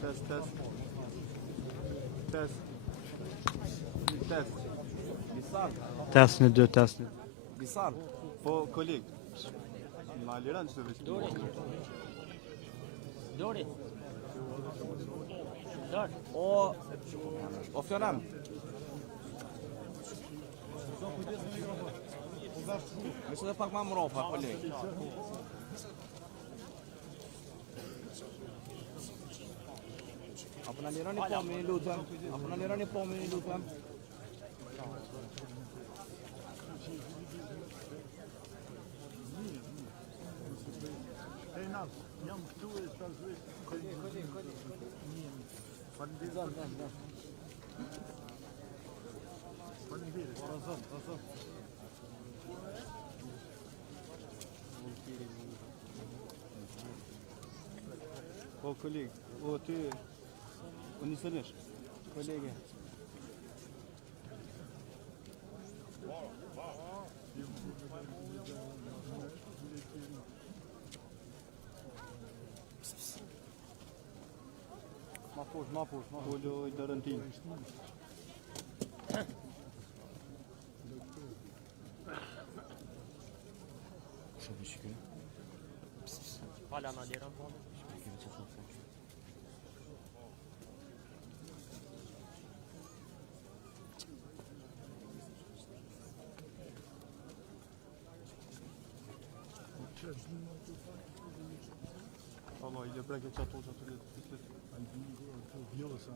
Test, test. Test. Test. Bisar. Test 1 2 test 1. Bisar. Po koleg. Ma liran që të veç. Dori. O fjonem. Mësë dhe pak ma mrofa, koleg. Apo në lironi po me një lutëm. Apo në lironi po me një lutëm. Jam këtu e shazoj. Po koleg, o ty, o nisënish, kolege. Ma posh, Pollo i dërëntin. Hala në liran po. Allah, i le breke qato që të letë. Vjolësa.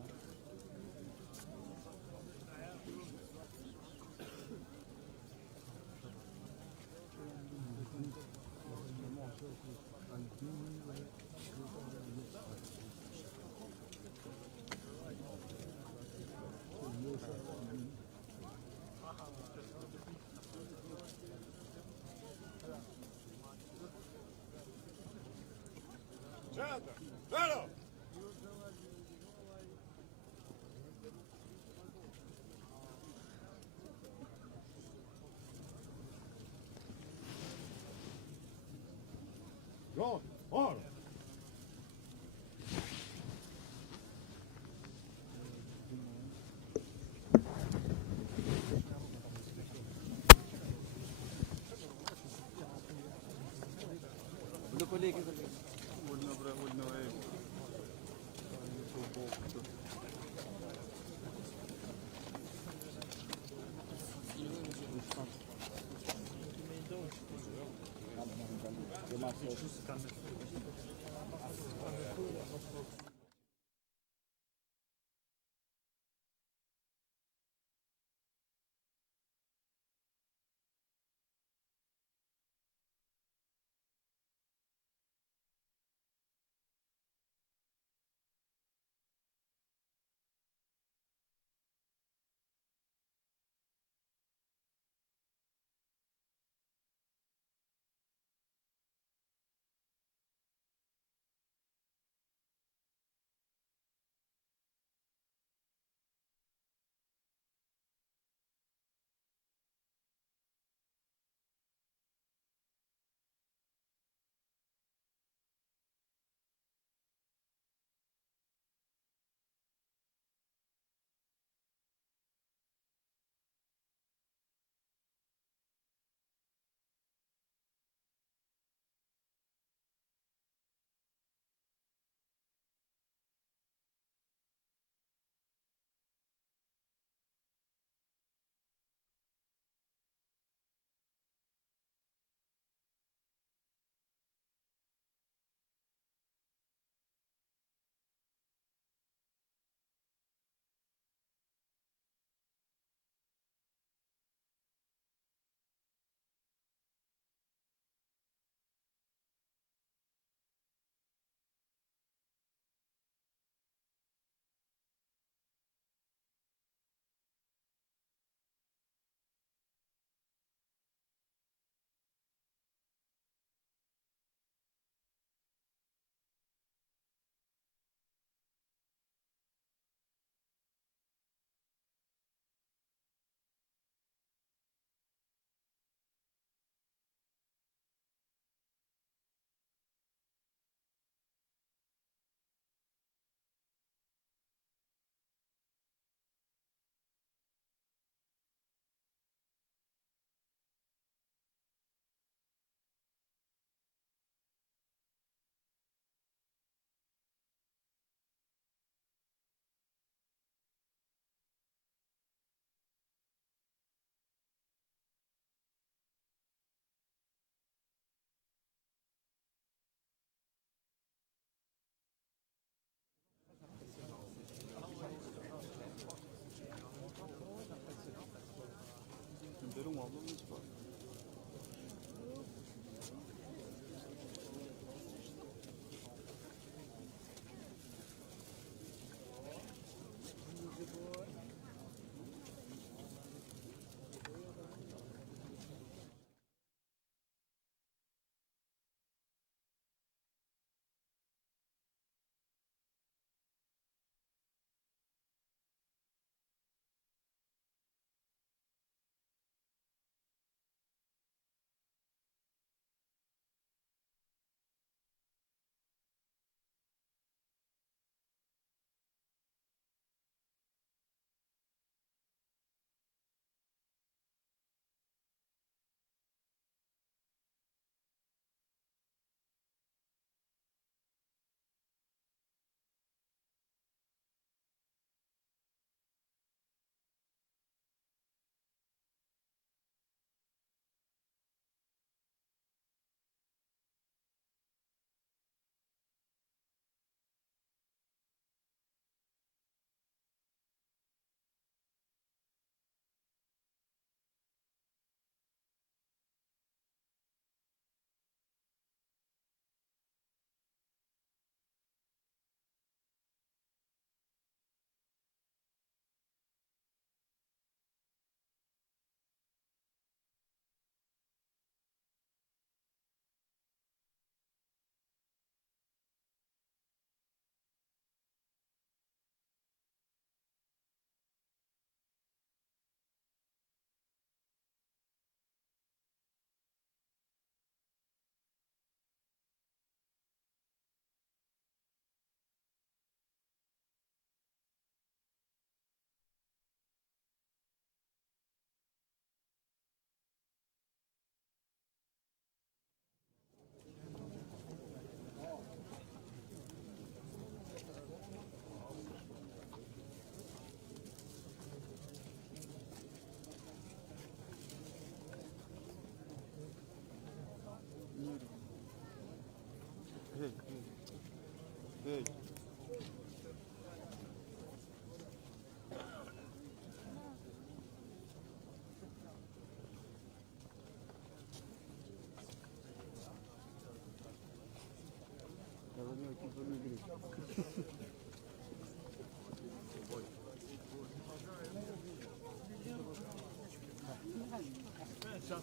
Go, on! Në kolegi. Ullë në e.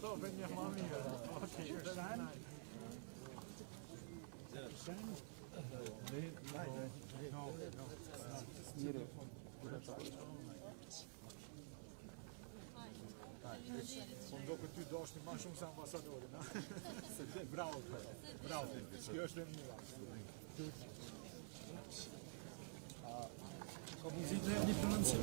Do për ty dashni ma shumë se ambasadorin, a? Bravo, bravo. Kjo është e mira. Ka muzikë një financim.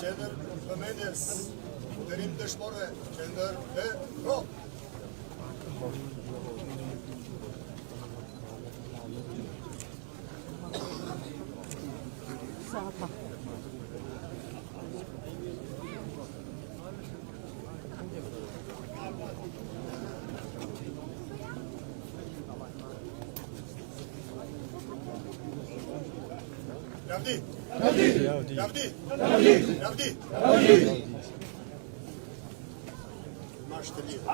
Qendër vëmendjes, ndërim dëshmorë, qendër e ro. Javdi. Marş të mirë.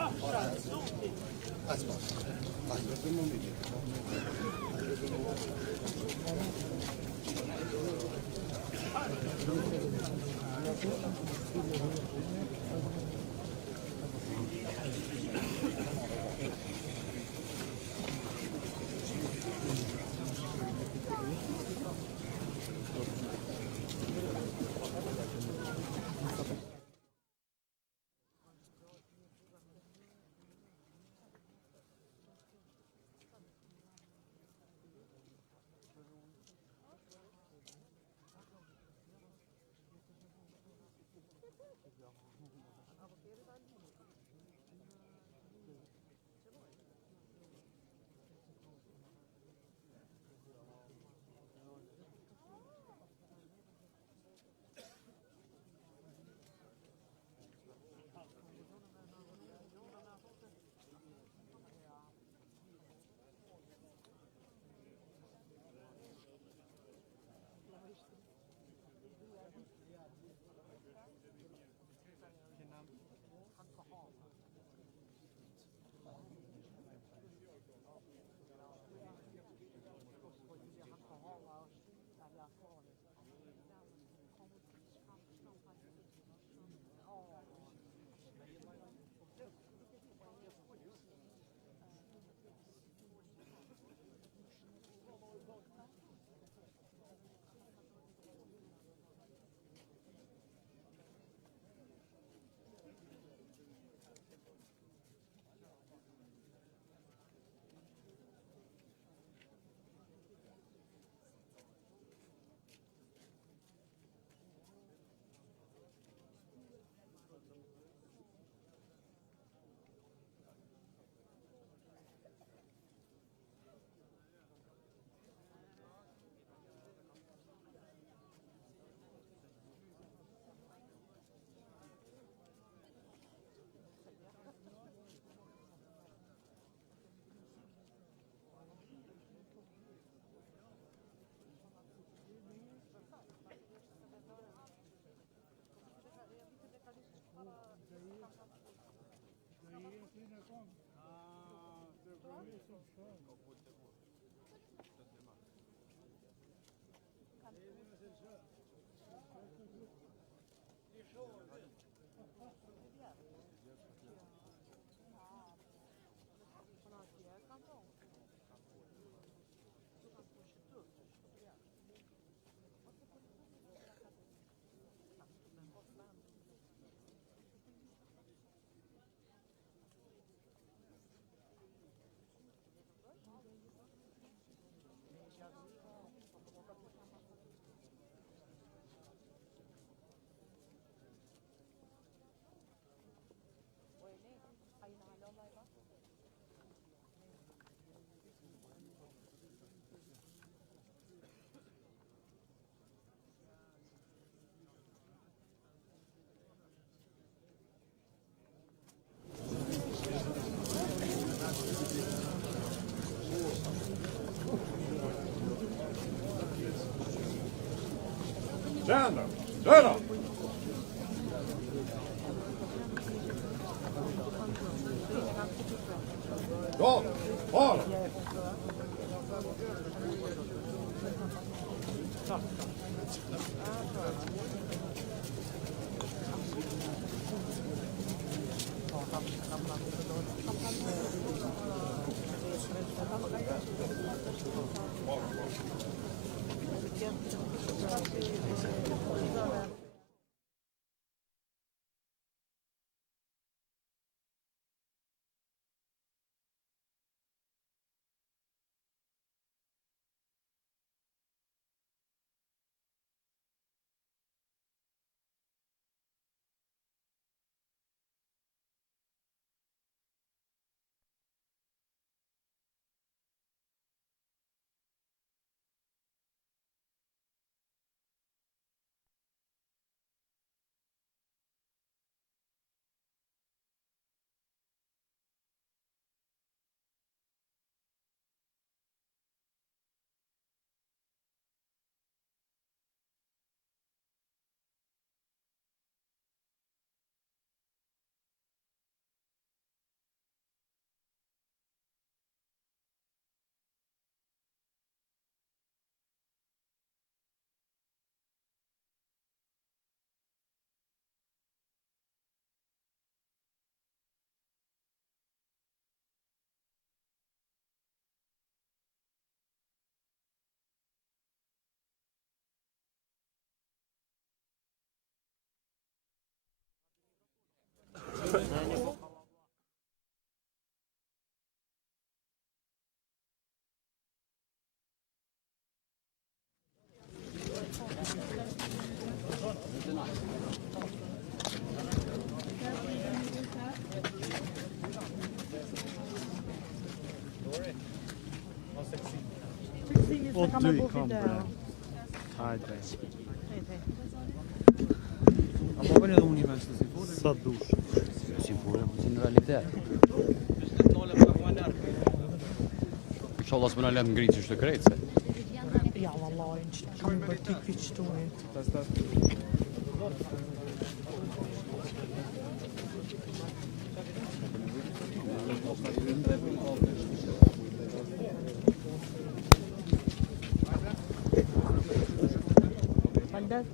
Ġenna! Ġenna! Go! Ora! Och du i kamera. Hajde. Apo bëni edhe unë një mes të sipur? Sa dush. Sipur, si në realitet. Inshallah s'më na lëm ngritësh të krejtse. Ja, vallahi, kam bërë ty piqtoni. Faldet.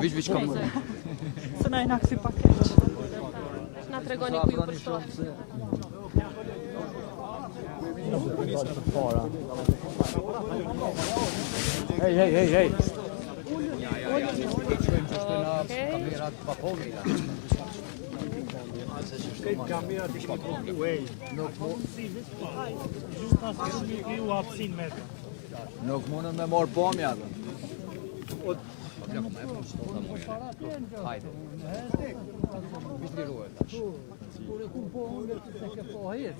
Viç kam. Se na jena kësi pakeq. Na tregoni ku ju përshtohet. Hej. Kamerat pa pomi. Kamerat i shkoj ku ej. Nuk mundën me morë pomja. Hajde. Viç lirohet tash. Kur e ku po unë se ke po hiç.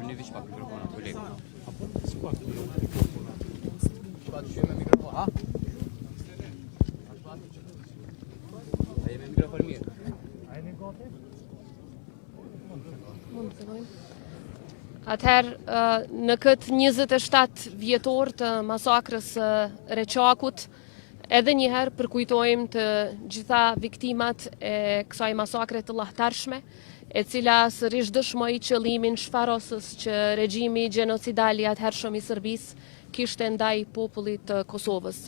Unë viç pak mikrofon apo lek. Pa të me mikrofon, ha? Ai me mikrofon mirë. mund të thojmë. Atëherë, në këtë 27 vjetor të masakrës së Reçakut, edhe njëherë përkujtojmë të gjitha viktimat e kësaj masakre të lahtarshme, e cila sërish dëshmoi qëllimin shfarosës që regjimi gjenocidal i atëhershëm i Serbisë kishte ndaj popullit të Kosovës.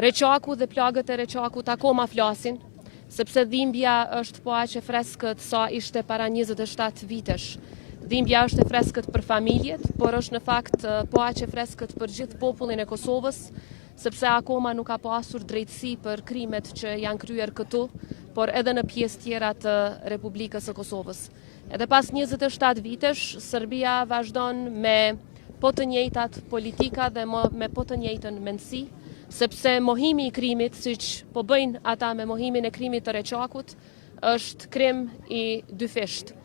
Reçaku dhe plagët e Reçakut akoma flasin, sepse dhimbja është po aq e freskët sa ishte para 27 vitesh. Dhimbja është e freskët për familjet, por është në fakt po aq e freskët për gjithë popullin e Kosovës, sepse akoma nuk ka pasur drejtësi për krimet që janë kryer këtu, por edhe në pjesë tjera të Republikës së Kosovës. Edhe pas 27 vitesh, Serbia vazhdon me po të njëjtat politika dhe me po të njëjtën mendësi, sepse mohimi i krimit, siç po bëjnë ata me mohimin e krimit të Reçakut, është krim i dyfisht.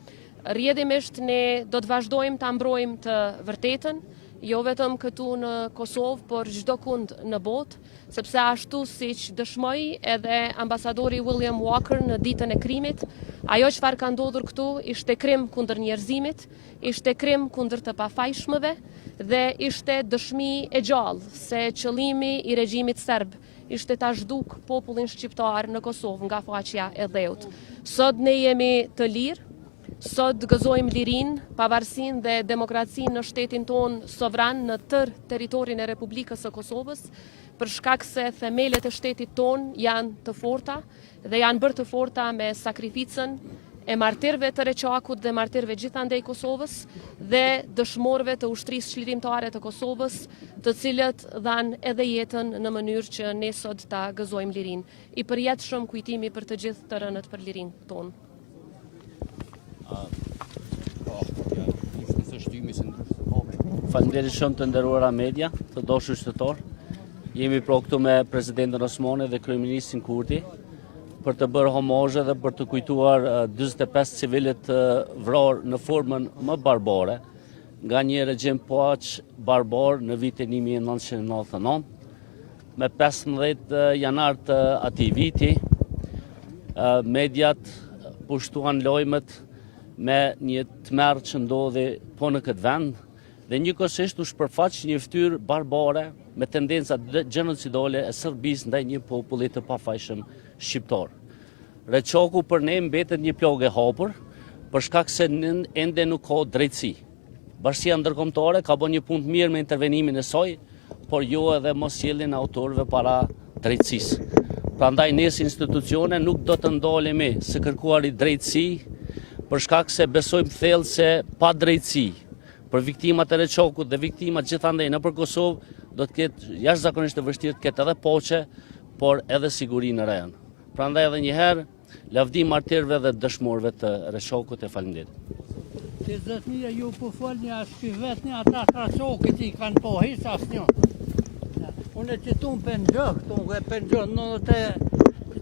Rrjedhimisht ne do të vazhdojmë ta mbrojmë të vërtetën, jo vetëm këtu në Kosovë, por çdo kund në botë, sepse ashtu siç dëshmoi edhe ambasadori William Walker në ditën e krimit, ajo çfarë ka ndodhur këtu ishte krim kundër njerëzimit, ishte krim kundër të pafajshmëve dhe ishte dëshmi e gjallë se qëllimi i regjimit serb ishte ta zhduk popullin shqiptar në Kosovë nga faqja e dheut. Sot ne jemi të lirë, sot gëzojmë lirin, pavarësinë dhe demokracinë në shtetin tonë sovran në tërë territorin e Republikës së Kosovës, për shkak se themelet e shtetit tonë janë të forta dhe janë bërë të forta me sakrificën e martirëve të Reçakut dhe martirëve gjithandej Kosovës dhe dëshmorëve të ushtrisë çlirimtare të Kosovës, të cilët dhanë edhe jetën në mënyrë që ne sot ta gëzojmë lirin. I përjetshëm kujtimi për të gjithë të rënët për lirin tonë. Faleminderit shumë të nderuara media, të dashur qytetarë. Jemi këtu me presidentin Osmani dhe kryeministin Kurti për të bërë homazhe dhe për të kujtuar 45 civilët vrarë në formën më barbare nga një regjim po aq barbar në vitin 1999. Me 15 janar të atij viti, mediat pushtuan lojmet me një tmerr që ndodhi po në këtë vend dhe njëkohësisht u shpërfaq një fytyrë barbare me tendenca gjenocidale e Serbisë ndaj një populli të pafajshëm shqiptar. Reçaku për ne mbetet një plagë e hapur për shkak se ende nuk ka drejtësi. Bashkia ndërkombëtare ka bërë një punë të mirë me intervenimin e saj, por jo edhe mosjelljen e autorëve para drejtësisë. Prandaj ne si institucione nuk do të ndalemi së kërkuari drejtësi, për shkak se besojmë thellë se pa drejtësi për viktimat e Reçakut dhe viktimat gjithandej nëpër Kosovë do të ketë jashtëzakonisht të vështirë të ketë edhe paqe, por edhe siguri në rajon. Prandaj edhe një herë lavdi martirëve dhe dëshmorëve të Reçakut e faleminderit. Të zotënia ju po folni as ky vetni ata Reçakut i kanë po hiç asnjë. Unë që tunë pëndjoh, tunë e pëndjoh në të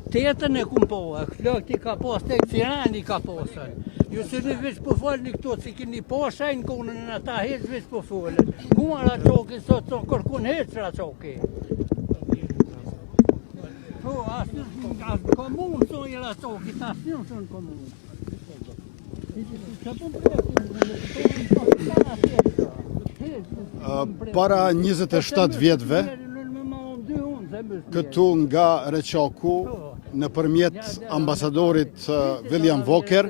tetën e kumë po, flokti ka pos, të Tirani ka posën. Ju se në veç po folni këto, që kini poshajnë konën në ata heq veç po folën. Kuma Reçaki sot të kërkun heq Reçaki. Po, asë komunë të i Reçaki, të asë njën të në komunë. Para 27 vjetëve, këtu nga Reçaku, në përmjet ambasadorit William Walker,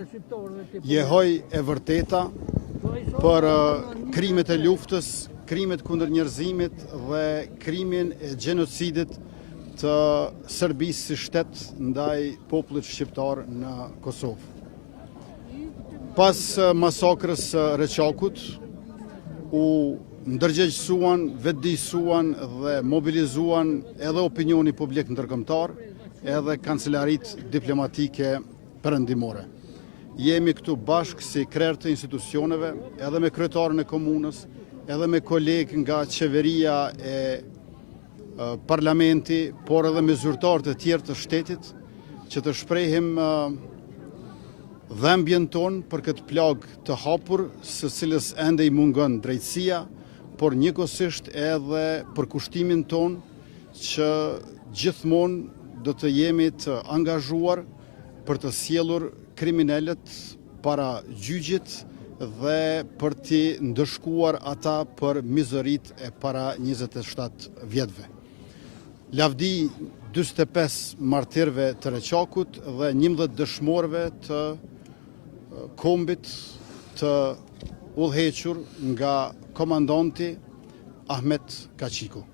jehoj e vërteta për krimet e luftës, krimet kundër njerëzimit dhe krimin e gjenocidit të Serbisë si shtet ndaj popullit shqiptar në Kosovë. Pas masakrës Reçakut, u ndërgjegjësuan, vetëdijsuan dhe mobilizuan edhe opinioni publik ndërkombëtar, edhe kancelarit diplomatike perëndimore. Jemi këtu bashkë si krerë të institucioneve, edhe me kryetarën e komunës, edhe me kolegë nga qeveria e parlamenti, por edhe me zyrtarë të tjerë të shtetit, që të shprehim dhembjen tonë për këtë plagë të hapur, së cilës ende i mungon drejtësia, por njëkohësisht edhe për kushtimin tonë që gjithmonë do të jemi të angazhuar për të sjellur kriminalet para gjyqit dhe për t'i ndëshkuar ata për mizerit e para 27 vjetëve. Lavdi 45 martirëve të Reçakut dhe 11 dëshmorëve të kombit të udhëhequr nga komandanti Ahmet Kaçiku.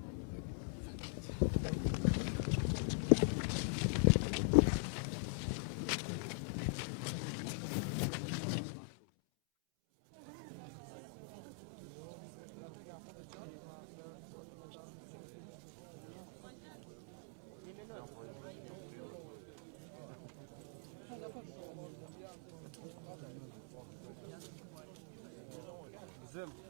Güzel.